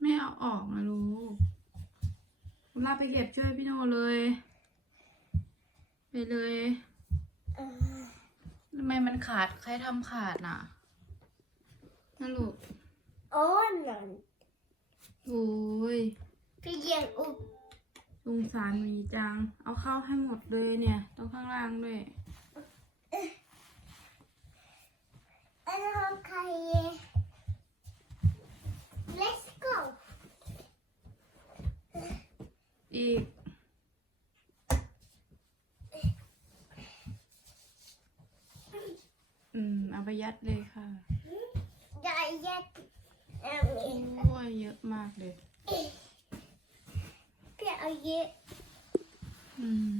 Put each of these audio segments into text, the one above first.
ไม่เอาออกนะลูกคุณลาไปเก็บช่วยพี่โนเลย ไปเลยเออทำไมมันขาดใครทำขาดน่ะนั่นลูกโอ้นั่นโอ้ยพี่เลี้ยงอุบสงสารหมีจัง เอาเข้าให้หมดเลยเนี่ยต้องข้างล่างด้วย อันนั้นของใคร Let's go อีก อืม เอาไปยัดเลยค่ะได้ยัดเอาเองโอ้ยเยอะมากเลยพี่เอาเยอะ อืม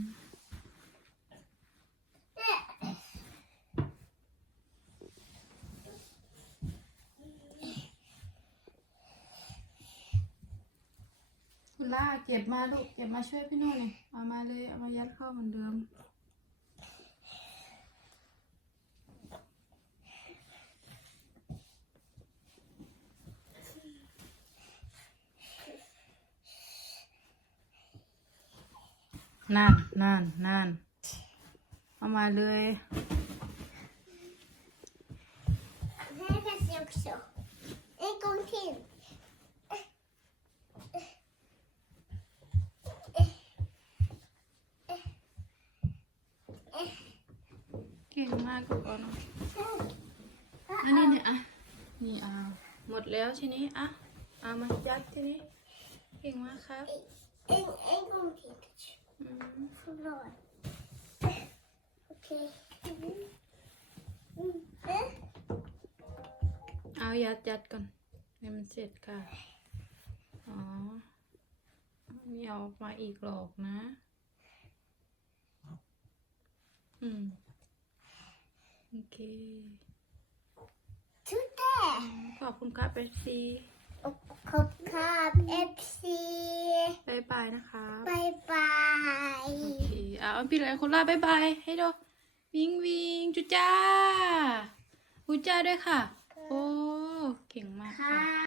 คุณ ล่าเก็บมาลูกเก็บมาช่วยพี่โน่นหน่อยเอามาเลยเอามายัดเข้าเหมือนเดิมนั่นนั่นนั่นเอามาเลย Här finns det också. En gång till. เก่ง กกับก่อนเนอะอันนี้เนี่ยอะนี่เอาหมดแล้วทีนี้อะเอามายัดทีนี้เก่งมากครับ En, en gång till. อืม Förlåt. Okej. Mm. Mm. เอายัดยัดก่อนให้มันเสร็จค่ะ อ๋อม่เอาออกมาอีกหรอกนะ อืม โอเค Tutte! ขอบคุณครับเอฟซี Och kopp kap FC. บายบายนะคะ Bye bye. โอเคอะเอาพี่เลยคนลาบายบายให้ดูวิงวิงจุจ้าอุจ้าด้วยค่ะ โอ้ เก่งมากค่ะค่ะ